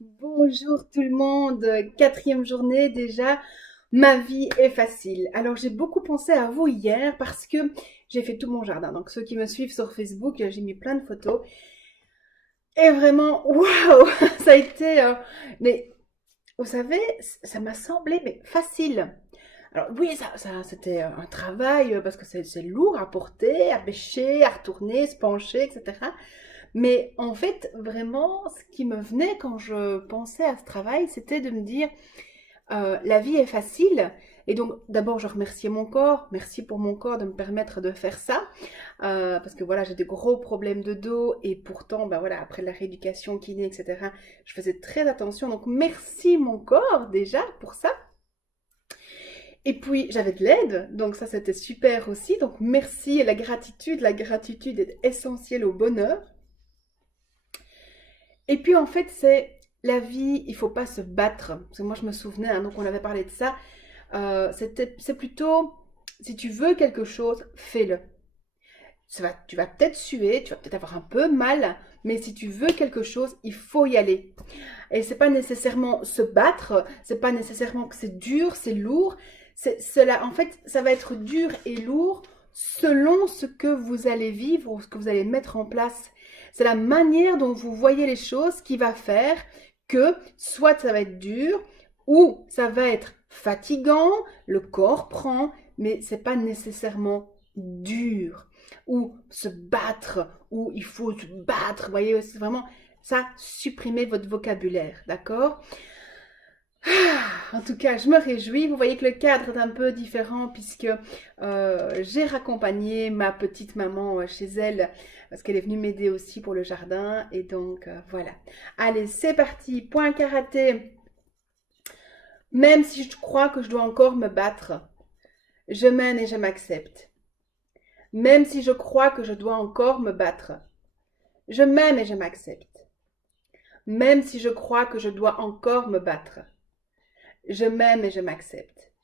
Bonjour tout le monde, quatrième journée déjà, ma vie est facile. Alors j'ai beaucoup pensé à vous hier parce que j'ai fait tout mon jardin. Donc ceux qui me suivent sur Facebook, j'ai mis plein de photos. Et vraiment, waouh, ça a été... mais vous savez, ça m'a semblé mais facile. Alors oui, c'était un travail parce que c'est lourd à porter, à bêcher, à retourner, se pencher, etc. Mais en fait, vraiment, ce qui me venait quand je pensais à ce travail, c'était de me dire, la vie est facile. Et donc, d'abord, je remerciais mon corps. Merci pour mon corps de me permettre de faire ça. Parce que voilà, j'ai des gros problèmes de dos. Et pourtant, ben voilà, après la rééducation kiné, etc., je faisais très attention. Donc, merci mon corps déjà pour ça. Et puis, j'avais de l'aide. Donc, ça, c'était super aussi. Donc, merci et la gratitude. La gratitude est essentielle au bonheur. Et puis en fait, c'est la vie, il faut pas se battre. Parce que moi, je me souvenais, hein, donc on avait parlé de ça. C'est plutôt, si tu veux quelque chose, fais-le. Tu vas peut-être suer, tu vas peut-être avoir un peu mal, mais si tu veux quelque chose, il faut y aller. Et c'est pas nécessairement se battre, c'est pas nécessairement que c'est dur, c'est lourd. Cela, en fait, ça va être dur et lourd selon ce que vous allez vivre ou ce que vous allez mettre en place. C'est la manière dont vous voyez les choses qui va faire que soit ça va être dur ou ça va être fatigant, le corps prend, mais c'est pas nécessairement dur ou se battre ou il faut se battre. Vous voyez, c'est vraiment ça, supprimez votre vocabulaire, d'accord? En tout cas, je me réjouis. Vous voyez que le cadre est un peu différent puisque j'ai raccompagné ma petite maman chez elle parce qu'elle est venue m'aider aussi pour le jardin. Et donc, voilà. Allez, c'est parti. Point karaté. Même si je crois que je dois encore me battre, je m'aime et je m'accepte. Même si je crois que je dois encore me battre, je m'aime et je m'accepte. Même si je crois que je dois encore me battre, je m'aime et je m'accepte.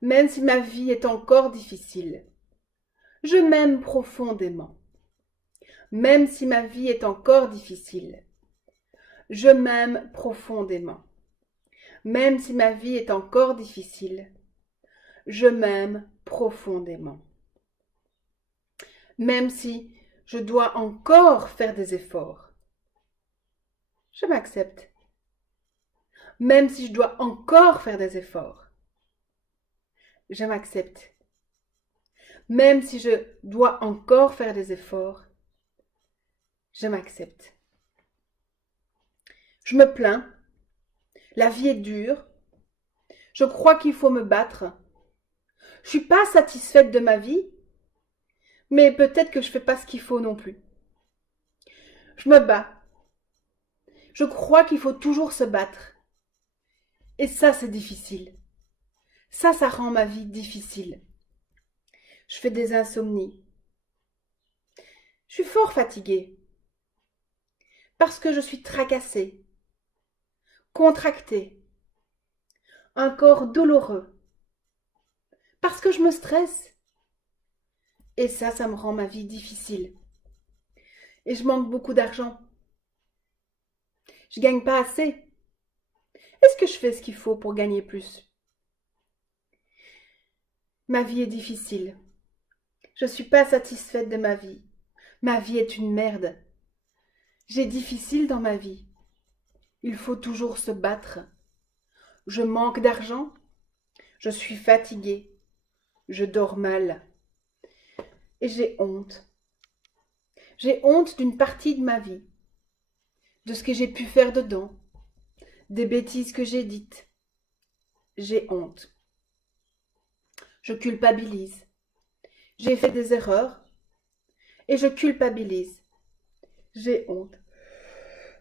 Même si ma vie est encore difficile, je m'aime profondément. Même si ma vie est encore difficile, je m'aime profondément. Même si ma vie est encore difficile, je m'aime profondément. Même si je dois encore faire des efforts, je m'accepte. Même si je dois encore faire des efforts, je m'accepte. Même si je dois encore faire des efforts, je m'accepte. Je me plains. La vie est dure. Je crois qu'il faut me battre. Je suis pas satisfaite de ma vie, mais peut-être que je fais pas ce qu'il faut non plus. Je me bats. Je crois qu'il faut toujours se battre. Et ça, c'est difficile. Ça rend ma vie difficile. Je fais des insomnies. Je suis fort fatiguée. Parce que je suis tracassée, contractée, un corps douloureux. Parce que je me stresse. Et ça me rend ma vie difficile. Et je manque beaucoup d'argent. Je gagne pas assez. Est-ce que je fais ce qu'il faut pour gagner plus? Ma vie est difficile. Je suis pas satisfaite de ma vie. Ma vie est une merde. J'ai difficile dans ma vie. Il faut toujours se battre. Je manque d'argent. Je suis fatiguée. Je dors mal. Et j'ai honte. J'ai honte d'une partie de ma vie. De ce que j'ai pu faire dedans. Des bêtises que j'ai dites. J'ai honte. Je culpabilise. J'ai fait des erreurs. Et je culpabilise. J'ai honte.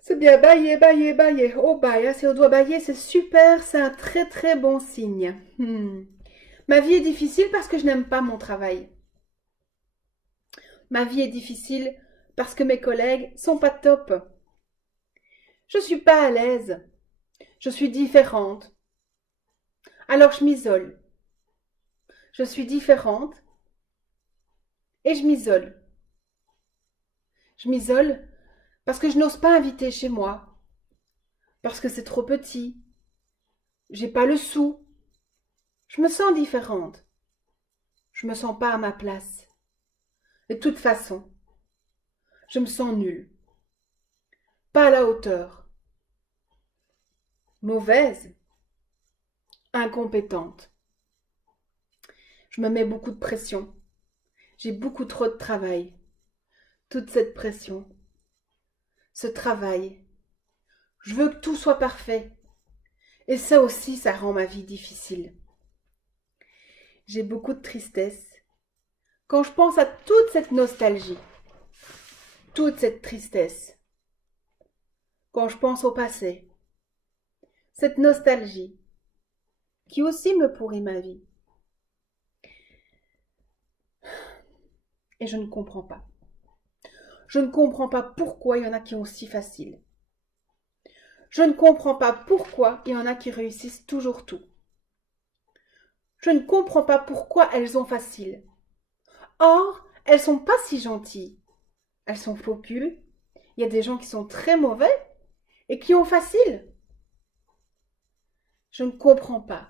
C'est bien, bailler, bailler, bailler. Oh, baille, si on doit bailler, c'est super, c'est un très très bon signe. Ma vie est difficile parce que je n'aime pas mon travail. Ma vie est difficile parce que mes collègues sont pas top. Je suis pas à l'aise. Je suis différente. Alors je m'isole. Je suis différente et je m'isole. Je m'isole parce que je n'ose pas inviter chez moi. parce que c'est trop petit, j'ai pas le sou, je me sens différente, je me sens pas à ma place. De toute façon, je me sens nulle, pas à la hauteur, mauvaise, incompétente. Je me mets beaucoup de pression, j'ai beaucoup trop de travail. Toute cette pression, ce travail, je veux que tout soit parfait. Et ça aussi, ça rend ma vie difficile. J'ai beaucoup de tristesse quand je pense à toute cette nostalgie, toute cette tristesse. Quand je pense au passé, cette nostalgie qui aussi me pourrit ma vie. Et je ne comprends pas. Je ne comprends pas pourquoi il y en a qui ont si facile. Je ne comprends pas pourquoi il y en a qui réussissent toujours tout. Je ne comprends pas pourquoi elles ont facile. Or, elles sont pas si gentilles. Elles sont faux-culs. Il y a des gens qui sont très mauvais et qui ont facile. Je ne comprends pas.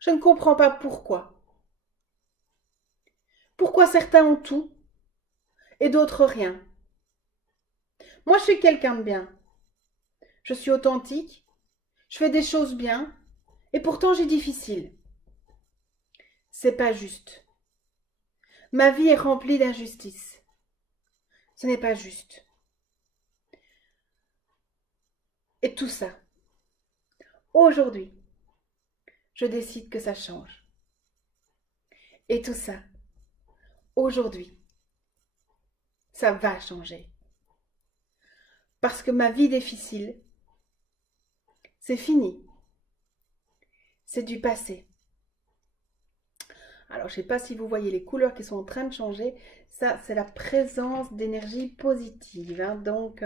Je ne comprends pas pourquoi. Pourquoi certains ont tout et d'autres rien. Moi, je suis quelqu'un de bien. Je suis authentique. Je fais des choses bien. Et pourtant, j'ai difficile. C'est pas juste. Ma vie est remplie d'injustices. Ce n'est pas juste. Et tout ça, aujourd'hui, je décide que ça change. Et tout ça, aujourd'hui, ça va changer. Parce que ma vie difficile, c'est fini. C'est du passé. Alors, je ne sais pas si vous voyez les couleurs qui sont en train de changer. Ça, c'est la présence d'énergie positive. Hein. Donc,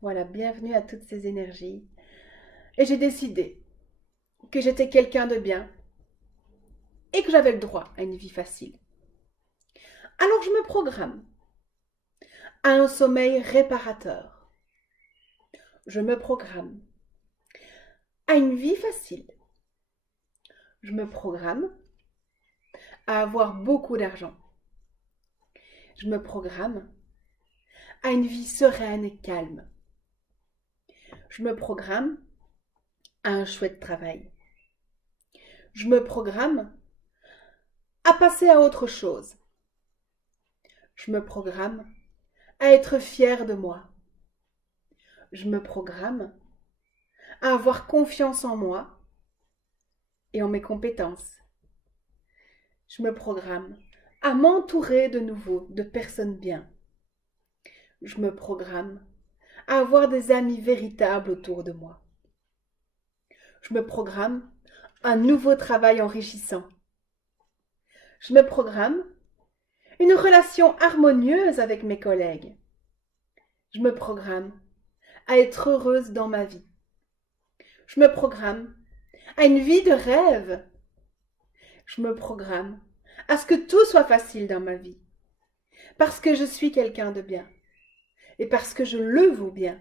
voilà, bienvenue à toutes ces énergies. Et j'ai décidé que j'étais quelqu'un de bien et que j'avais le droit à une vie facile. Alors, je me programme à un sommeil réparateur. Je me programme à une vie facile. Je me programme à avoir beaucoup d'argent. Je me programme à une vie sereine et calme. Je me programme à un chouette travail. Je me programme à passer à autre chose. Je me programme à être fière de moi. Je me programme à avoir confiance en moi et en mes compétences. Je me programme à m'entourer de nouveau de personnes bien. Je me programme à avoir des amis véritables autour de moi. Je me programme un nouveau travail enrichissant. Je me programme une relation harmonieuse avec mes collègues. Je me programme à être heureuse dans ma vie. Je me programme à une vie de rêve. Je me programme à ce que tout soit facile dans ma vie. Parce que je suis quelqu'un de bien. Et parce que je le vaux bien.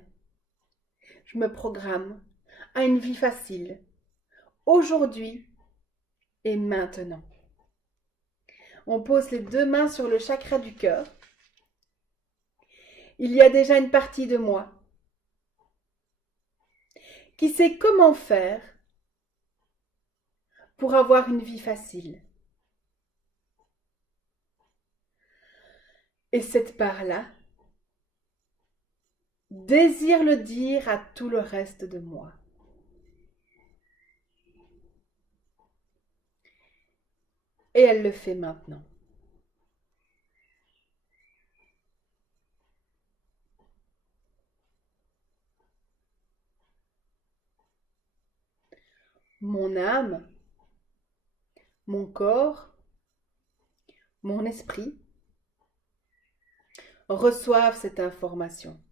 Je me programme à une vie facile. Aujourd'hui et maintenant. On pose les deux mains sur le chakra du cœur. Il y a déjà une partie de moi qui sait comment faire pour avoir une vie facile. Et cette part-là désire le dire à tout le reste de moi. Et elle le fait maintenant. Mon âme, mon corps, mon esprit reçoivent cette information.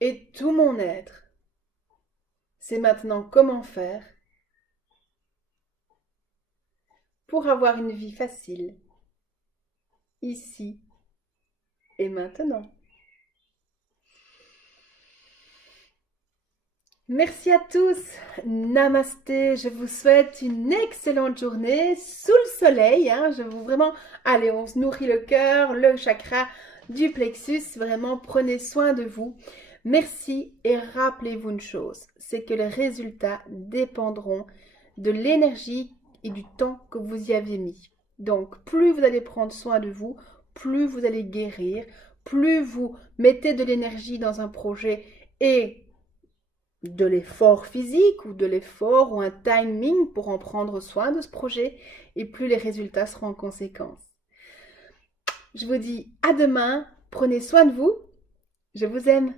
Et tout mon être sait maintenant comment faire pour avoir une vie facile, ici et maintenant. Merci à tous. Namasté. Je vous souhaite une excellente journée sous le soleil. Je vous vraiment, allez, on se nourrit le cœur, le chakra du plexus. Vraiment, prenez soin de vous. Merci et rappelez-vous une chose, c'est que les résultats dépendront de l'énergie et du temps que vous y avez mis. Donc, plus vous allez prendre soin de vous, plus vous allez guérir, plus vous mettez de l'énergie dans un projet et de l'effort physique ou de l'effort ou un timing pour en prendre soin de ce projet et plus les résultats seront en conséquence. Je vous dis à demain, prenez soin de vous, je vous aime.